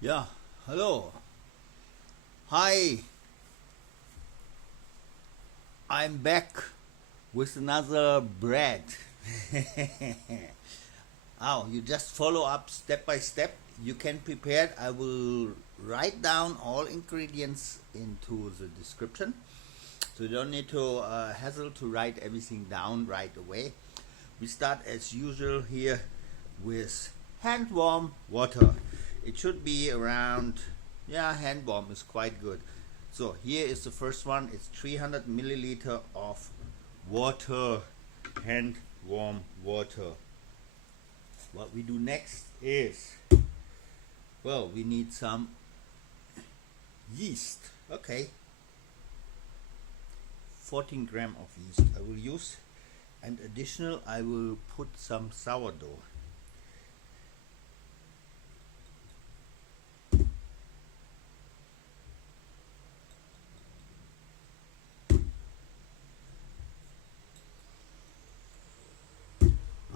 Yeah, hello. Hi, I'm back with another bread. Oh, you just follow up step by step. You can prepare it. I will write down all ingredients into the description. So you don't need to hassle to write everything down right away. We start as usual here with hand warm water. It should be around, yeah, hand warm is quite good. So here is the first one. It's 300 milliliter of water, hand warm water. What we do next is, well, we need some yeast. Okay, 14 gram of yeast I will use, and additional I will put some sourdough.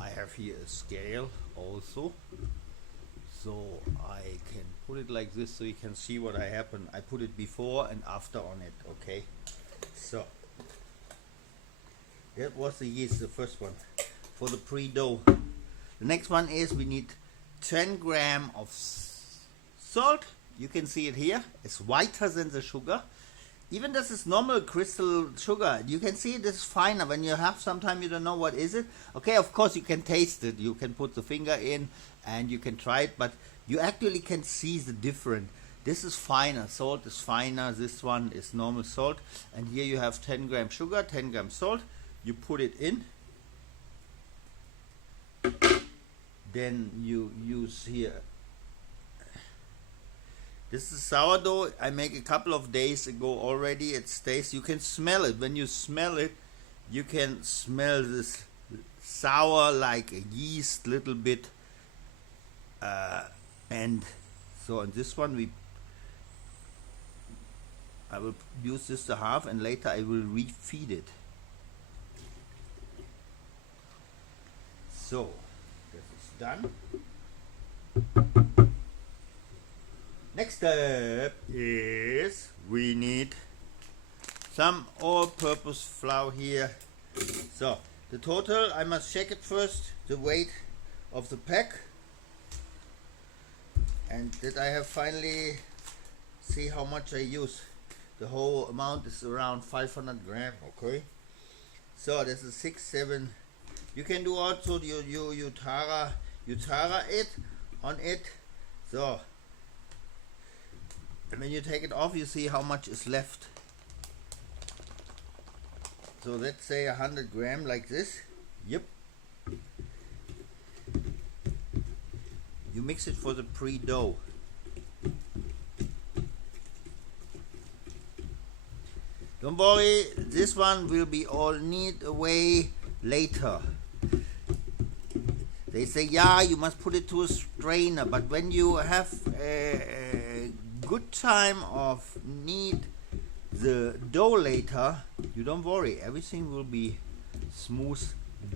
I have here a scale also, so I can put it like this so you can see what I happen. I put it before and after on it. Okay, so that was the yeast, the first one for the pre-dough. The next one is we need 10 gram of salt. You can see it here. It's whiter than the sugar. Even this is normal crystal sugar. You can see this is finer. When you have sometime you don't know what is it. Okay, of course you can taste it. You can put the finger in and you can try it, but you actually can see the difference. This is finer. Salt is finer. This one is normal salt. And here you have 10 gram sugar, 10 gram salt. You put it in. Then you use here. This is sourdough I make a couple of days ago already. It stays. You can smell it. When you smell it, you can smell this sour like a yeast little bit. And so on this one I will use this to half, and later I will refeed it. So this is done. Next step is we need some all-purpose flour here. So the total, I must check it first, the weight of the pack, and that I have finally see how much I use. The whole amount is around 500 gram. Okay, so this is 6-7. You can do also you tara it on it. So, and when you take it off, you see how much is left. So let's say 100 gram like this. Yep. You mix it for the pre-dough. Don't worry, this one will be all neat away later. They say, yeah, you must put it to a strainer, but when you have a good time of knead the dough later, you don't worry, everything will be smooth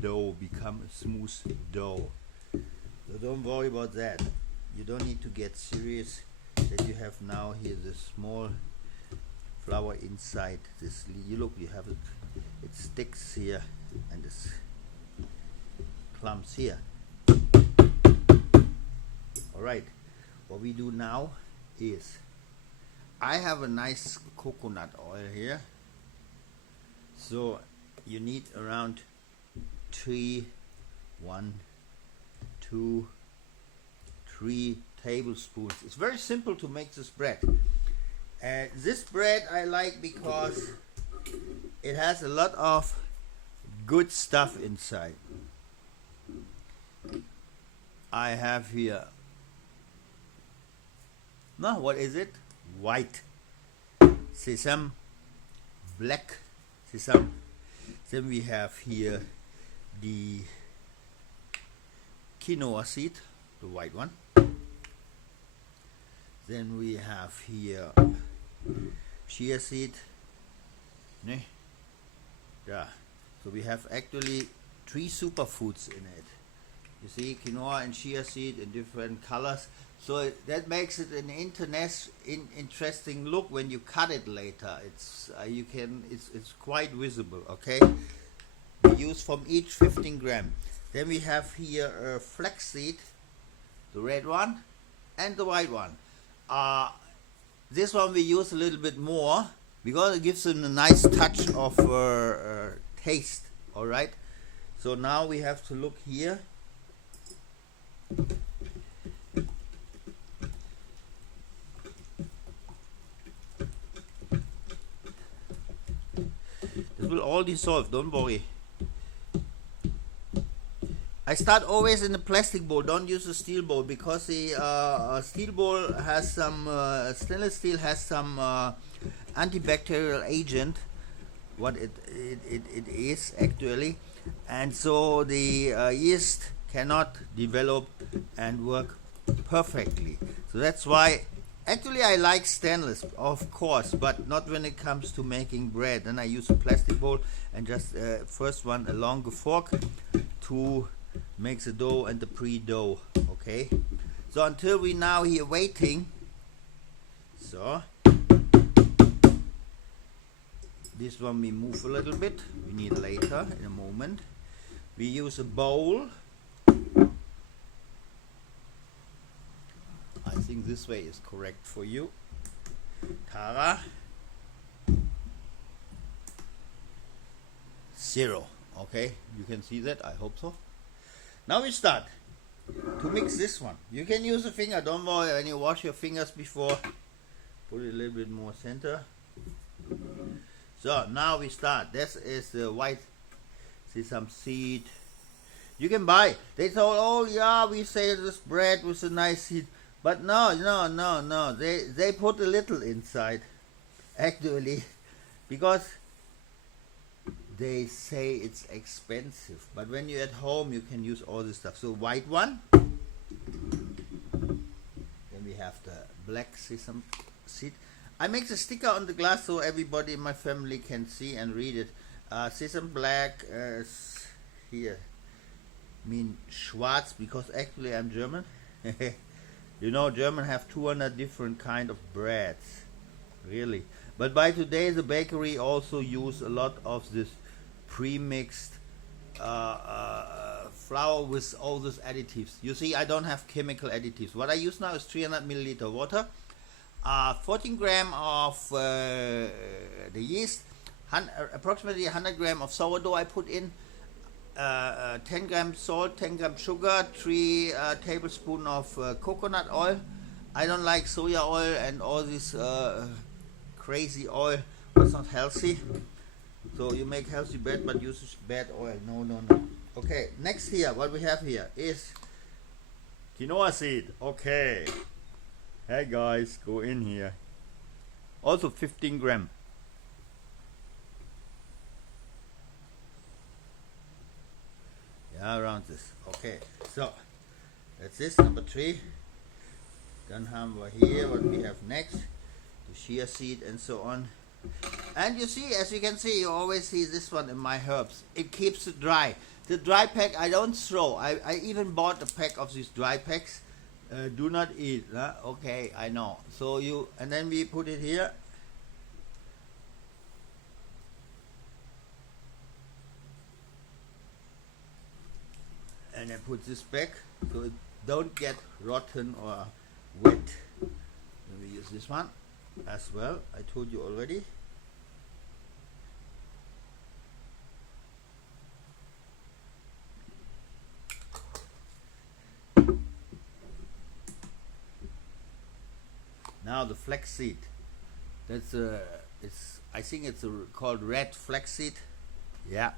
dough, become a smooth dough. So don't worry about that. You don't need to get serious that you have now here the small flour inside this. You look, you have it sticks here and this clumps here. Alright, what we do now is, I have a nice coconut oil here, so you need around 3 tablespoons. It's very simple to make this bread. This bread I like because it has a lot of good stuff inside. I have here, no, what is it? White sesame, black sesame. Then we have here the quinoa seed, the white one. Then we have here chia seed. Yeah. So we have actually 3 superfoods in it. You see quinoa and chia seed in different colors. So that makes it an interesting look when you cut it later. It's it's quite visible. Okay, we use from each 15 gram. Then we have here flax seed, the red one, and the white one. This one we use a little bit more because it gives it a nice touch of taste. All right. So now we have to look here. This will all dissolve, don't worry. I start always in a plastic bowl, don't use a steel bowl, because the steel bowl has some, stainless steel has some antibacterial agent, what it is actually, and so the yeast cannot develop and work perfectly. So that's why actually I like stainless, of course, but not when it comes to making bread. Then I use a plastic bowl and just first one a longer fork to make the dough and the pre-dough. Okay, so until we now here waiting, so this one we move a little bit, we need later in a moment. We use a bowl. I think this way is correct for you, Tara. 0. Okay, you can see that, I hope so. Now we start to mix this one. You can use a finger, don't worry, when you wash your fingers before, put it a little bit more center. So now we start. This is the white sesame seed. You can buy. They told, oh yeah, we say this bread with a nice seed. But no. They put a little inside, actually, because they say it's expensive. But when you're at home, you can use all this stuff. So white one. Then we have the black sesame seed. I make the sticker on the glass so everybody in my family can see and read it. Sesame black here mean schwarz, because actually I'm German. You know, German have 200 different kind of breads, really. But by today the bakery also use a lot of this pre-mixed flour with all these additives. You see, I don't have chemical additives. What I use now is 300 milliliter water, 14 gram of the yeast, approximately 100 gram of sourdough I put in, 10 gram salt, 10 gram sugar, 3 tablespoons of coconut oil. I don't like soya oil and all this crazy oil. It's not healthy. So you make healthy bread but use bad oil. No. Okay, next here, what we have here is quinoa seed. Okay. Hey guys, go in here. Also 15 gram. Yeah, around this. Okay, so that's this, number 3. Then have we here what we have next, the chia seed and so on. And you see, as you can see, you always see this one in my herbs. It keeps it dry. The dry pack I don't throw. I even bought a pack of these dry packs. Do not eat. Huh? Okay, I know. So you, and then we put it here. And I put this back so it don't get rotten or wet. Then we use this one as well. I told you already. Now the flaxseed. That's it's, I think it's called red flaxseed. Yeah.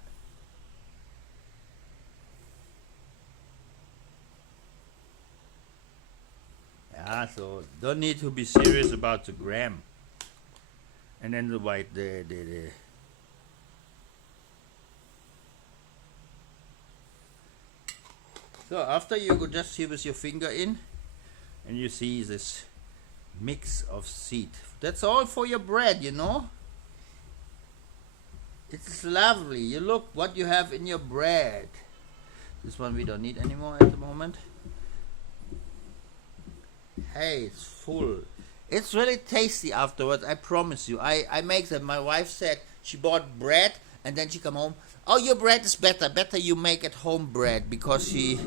Yeah, so don't need to be serious about the gram. And then the white, So after you go just here with your finger in, and you see this mix of seed. That's all for your bread, you know. It's lovely. You look what you have in your bread. This one we don't need anymore at the moment. Hey, it's full. It's really tasty afterwards, I promise you. I make them. My wife said she bought bread and then she come home. Oh, your bread is better. Better you make at home bread, because she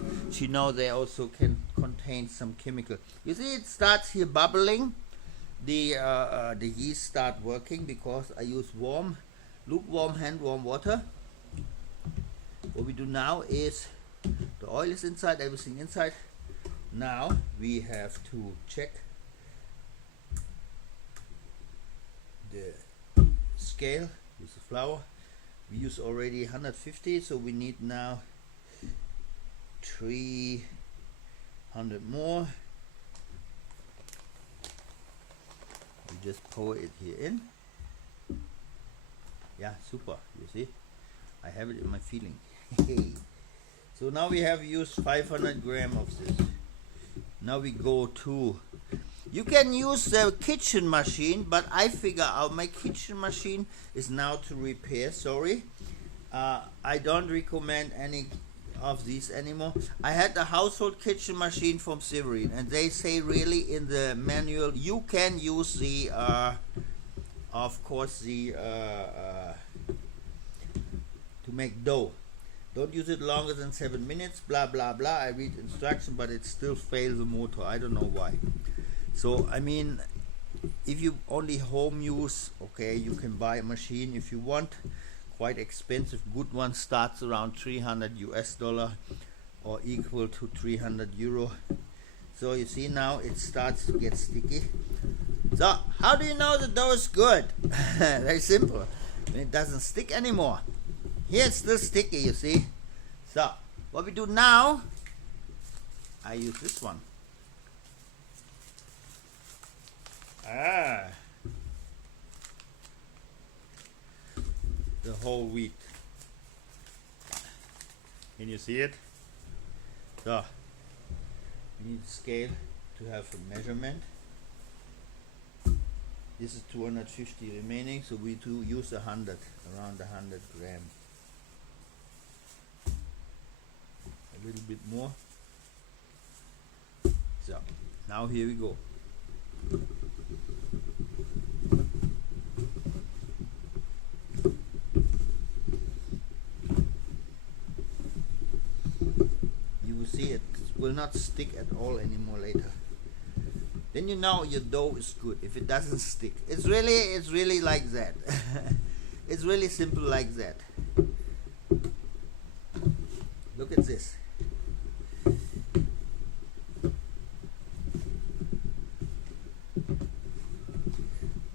know they also can contain some chemical. You see, it starts here bubbling. The yeast start working because I use lukewarm hand warm water. What we do now is the oil is inside, everything inside. Now we have to check the scale with the flour. We use already 150, so we need now 300 more. We just pour it here in. Yeah, super, you see, I have it in my feeling. So now we have used 500 grams of this. Now we go to, you can use the kitchen machine, but I figure out my kitchen machine is now to repair. Sorry, I don't recommend any of these anymore. I had a household kitchen machine from Severin, and they say really in the manual you can use the of course the to make dough. Don't use it longer than 7 minutes, blah blah blah. I read instruction, but it still fails the motor. I don't know why. So I mean, if you only home use, okay, you can buy a machine if you want. Quite expensive. Good one starts around $300 US or equal to 300 euro. So you see now it starts to get sticky. So how do you know the dough is good? Very simple. When it doesn't stick anymore. Here it's still sticky, you see. So what we do now, I use this one. The whole wheat. Can you see it? So we need a scale to have a measurement. This is 250 remaining, so we do use 100, around 100 grams. A little bit more. So now here we go. You will see it will not stick at all anymore later. Then you know your dough is good if it doesn't stick. It's really like that. It's really simple like that. Look at this.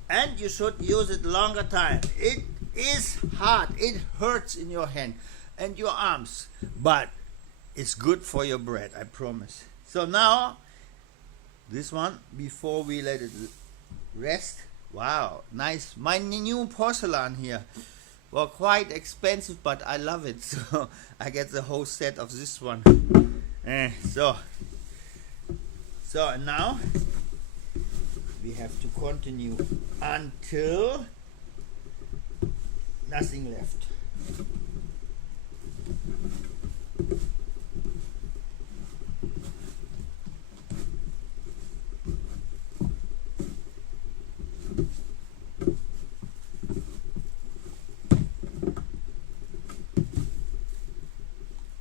And you should use it longer time. It is hard. It hurts in your hand and your arms, but it's good for your bread, I promise. So now this one, before we let it rest. Wow, nice. My new porcelain here. Well, quite expensive, but I love it. So I get the whole set of this one. So now we have to continue until nothing left.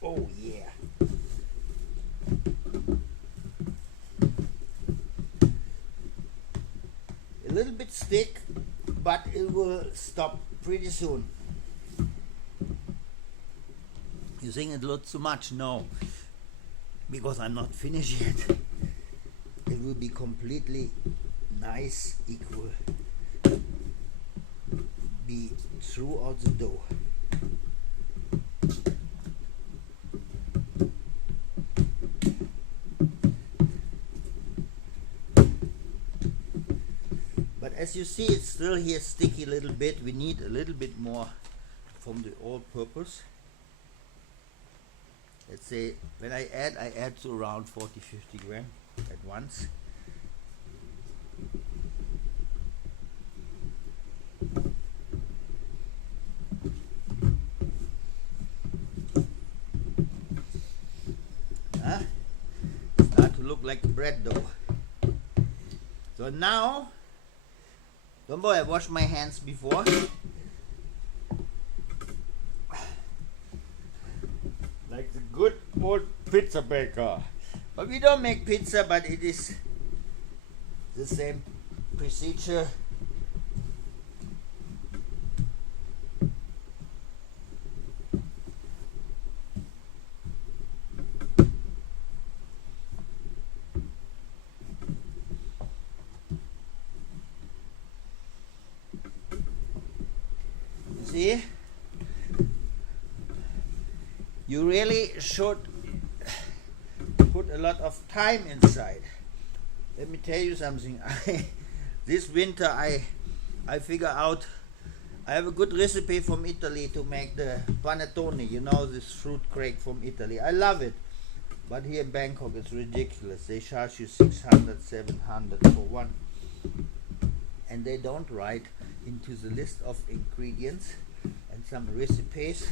Oh yeah. A little bit stick, but it will stop pretty soon. You think it looks too much? No, because I'm not finished yet. It will be completely nice, equal, be throughout the dough. But as you see, it's still here sticky a little bit. We need a little bit more from the all-purpose. Let's say when I add to around 40-50 grams at once. like bread dough. So now, don't worry, I washed my hands before. Like the good old pizza baker. But we don't make pizza, but it is the same procedure. See? You really should put a lot of time inside. Let me tell you something. This winter I figure out I have a good recipe from Italy to make the panettone, you know, this fruit cake from Italy. I love it. But here in Bangkok it's ridiculous. They charge you 600, 700 for one. And they don't write into the list of ingredients and some recipes.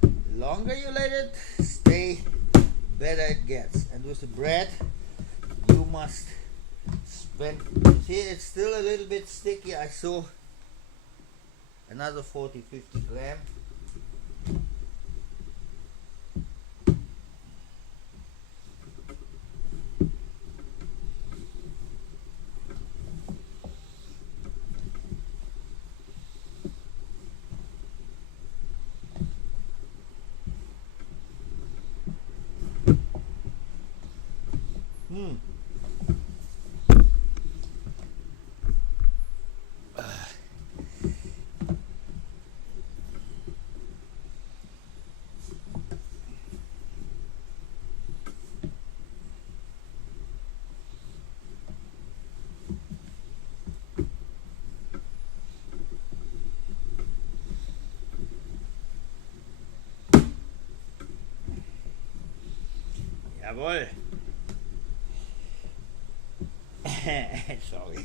The longer you let it stay, better it gets. And with the bread, you must spend. See, it's still a little bit sticky. I saw another 40-50 gram. Jawohl. Sorry.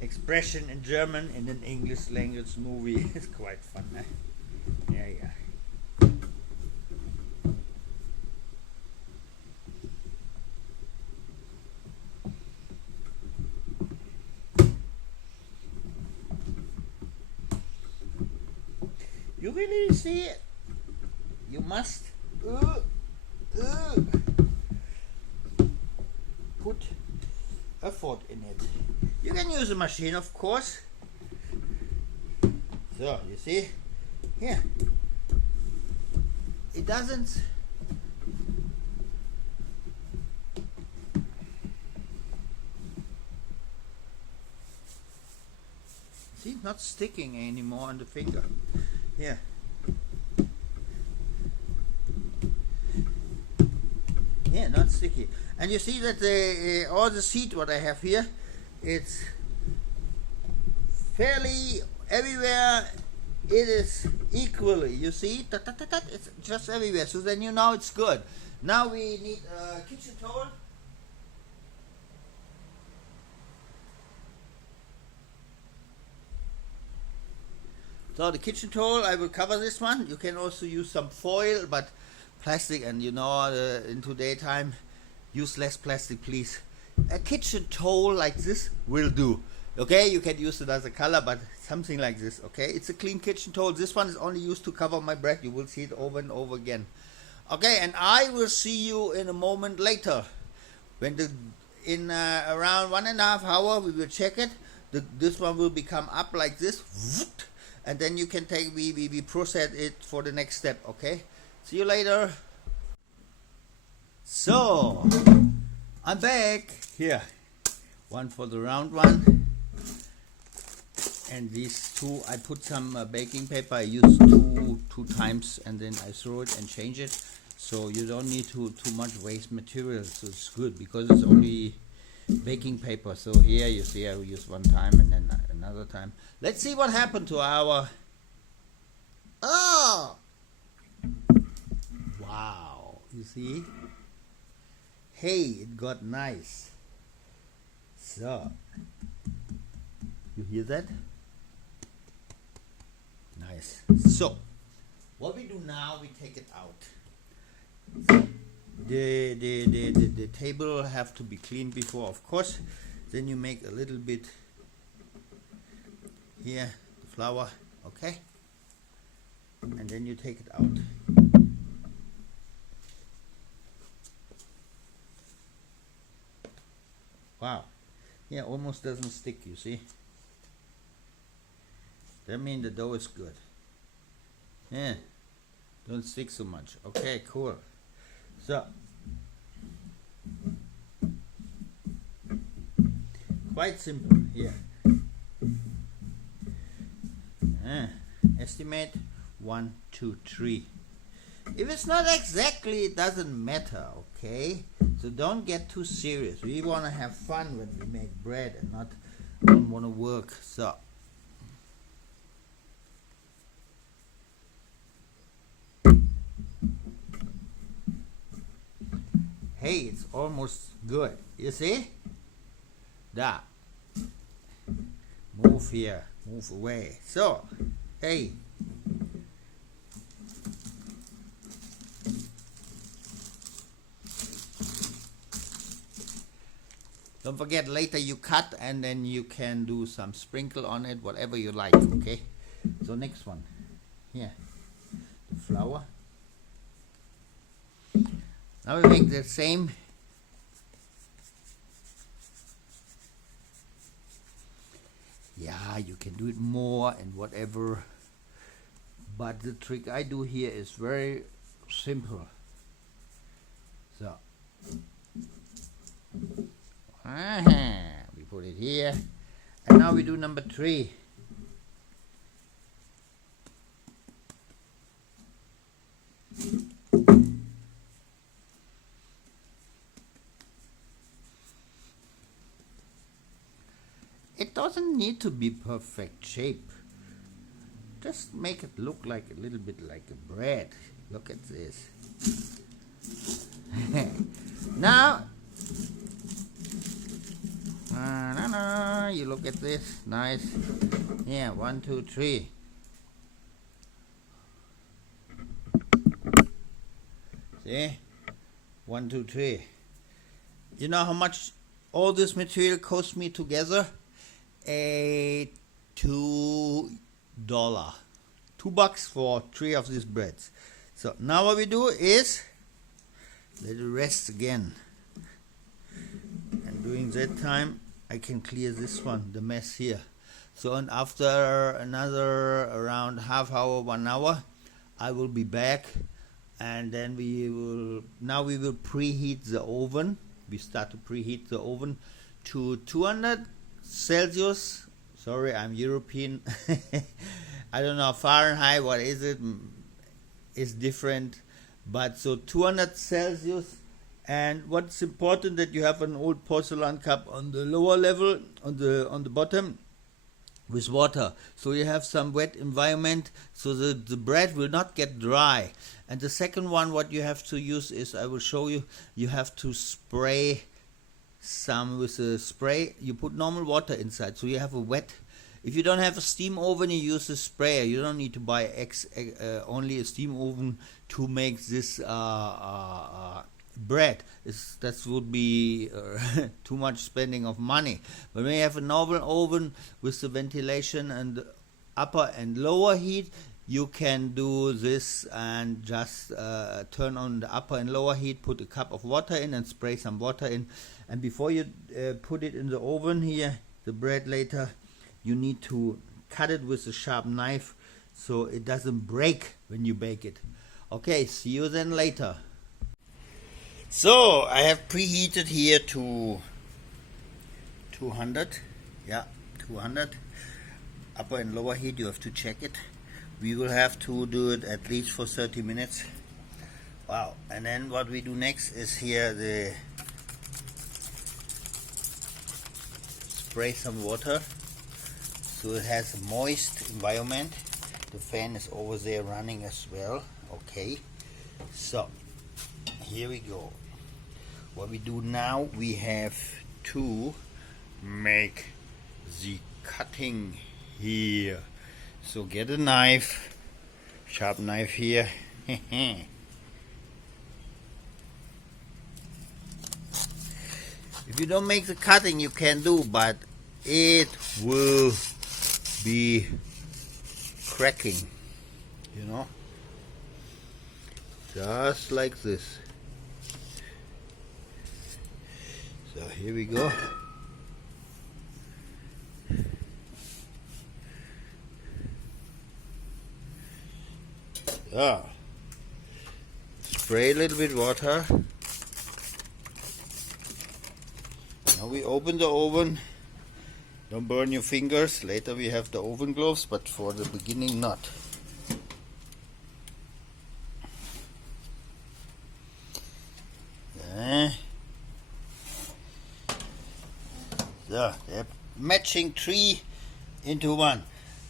Expression in German in an English language movie is quite fun. Eh? Yeah. You really see it? You must put effort in it. You can use a machine, of course. So, you see? Here. It doesn't... See, it's not sticking anymore on the finger. Here. Yeah, not sticky. And you see that all the seed what I have here, it's fairly everywhere. It is equally. You see, it's just everywhere. So then you know it's good. Now we need a kitchen towel. So the kitchen towel, I will cover this one. You can also use some foil, but plastic, and you know, in today's time, use less plastic, please. A kitchen towel like this will do. Okay, you can use it as a color, but something like this. Okay, it's a clean kitchen towel. This one is only used to cover my bread. You will see it over and over again. Okay, and I will see you in a moment later. When in around 1.5 hours, we will check it. This one will become up like this, and then you can take we process it for the next step. Okay. See you later. So, I'm back. Here, one for the round one. And these two, I put some baking paper. I use two times, and then I throw it and change it. So you don't need too much waste material. So it's good because it's only baking paper. So here you see I will use one time and then another time. Let's see what happened to our... Oh! Wow, you see? Hey, it got nice. So, you hear that? Nice. So, what we do now, we take it out. So, the table have to be cleaned before, of course. Then you make a little bit here, the flour, okay, and then you take it out. Wow, yeah, almost doesn't stick, you see. That means the dough is good. Yeah, don't stick so much. Okay, cool. So, quite simple here. Estimate 1, 2, 3. If it's not exactly, it doesn't matter, okay? So don't get too serious. We want to have fun when we make bread and not don't want to work. So hey, it's almost good. You see? Da. Move here. Move away. So, hey. Don't forget, later you cut and then you can do some sprinkle on it, whatever you like, okay? So next one. Here. The flour. Now we make the same. Yeah, you can do it more and whatever. But the trick I do here is very simple. So. We put it here. And now we do number 3. It doesn't need to be perfect shape. Just make it look like a little bit like a bread. Look at this. Now, you look at this. Nice. Yeah, 1, 2, 3. See? 1, 2, 3. You know how much all this material cost me together? $2. $2 for 3 of these breads. So now what we do is let it rest again. And during that time I can clear this one, the mess here. So and after another around half hour, 1 hour, I will be back, and then we will preheat the oven. We start to preheat the oven to 200 Celsius. Sorry, I'm European. I don't know Fahrenheit, what is it? It's different. But so 200 Celsius. And what's important that you have an old porcelain cup on the lower level, on the bottom, with water. So you have some wet environment, so the bread will not get dry. And the second one, what you have to use is, I will show you, you have to spray some with a spray. You put normal water inside, so you have a wet. If you don't have a steam oven, you use a sprayer. You don't need to buy only a steam oven to make this bread. That would be too much spending of money. But when you have a normal oven with the ventilation and upper and lower heat, you can do this and just turn on the upper and lower heat, put a cup of water in and spray some water in. And before you put it in the oven here, the bread later, you need to cut it with a sharp knife so it doesn't break when you bake it. Okay, see you then later. So I have preheated here to 200. Yeah, 200. Upper and lower heat, you have to check it. We will have to do it at least for 30 minutes. Wow. And then what we do next is here spray some water so it has a moist environment. The fan is over there running as well. Okay, so here we go. What we do now, we have to make the cutting here. So get a knife, sharp knife here. If you don't make the cutting, you can do, but it will be cracking, you know, just like this. So here we go. Spray a little bit water. Now we open the oven. Don't burn your fingers. Later we have the oven gloves, but for the beginning not. So they're matching 3 into 1.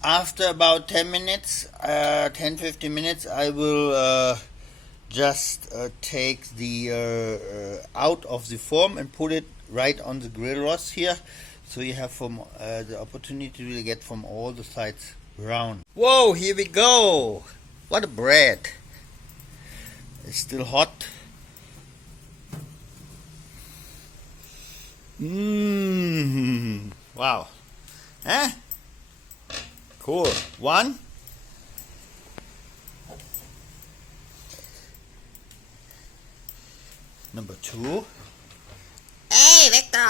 After about 10 minutes, 10-15 minutes, I will just take the out of the form and put it right on the grill roast here, so you have the opportunity to really get from all the sides brown. Whoa, here we go! What a bread! It's still hot. Wow. Eh? Cool. 1. Number 2. Hey, Victor!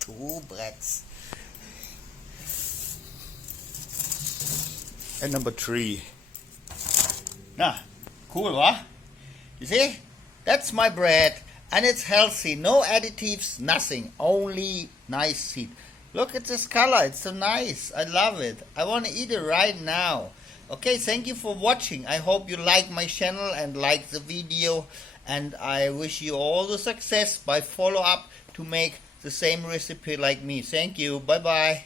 2 breads. And number 3. Nah, cool, huh? You see? That's my bread. And it's healthy. No additives, nothing. Only nice seed. Look at this color. It's so nice. I love it. I want to eat it right now. Okay, thank you for watching. I hope you like my channel and like the video. And I wish you all the success by follow up to make the same recipe like me. Thank you. Bye-bye.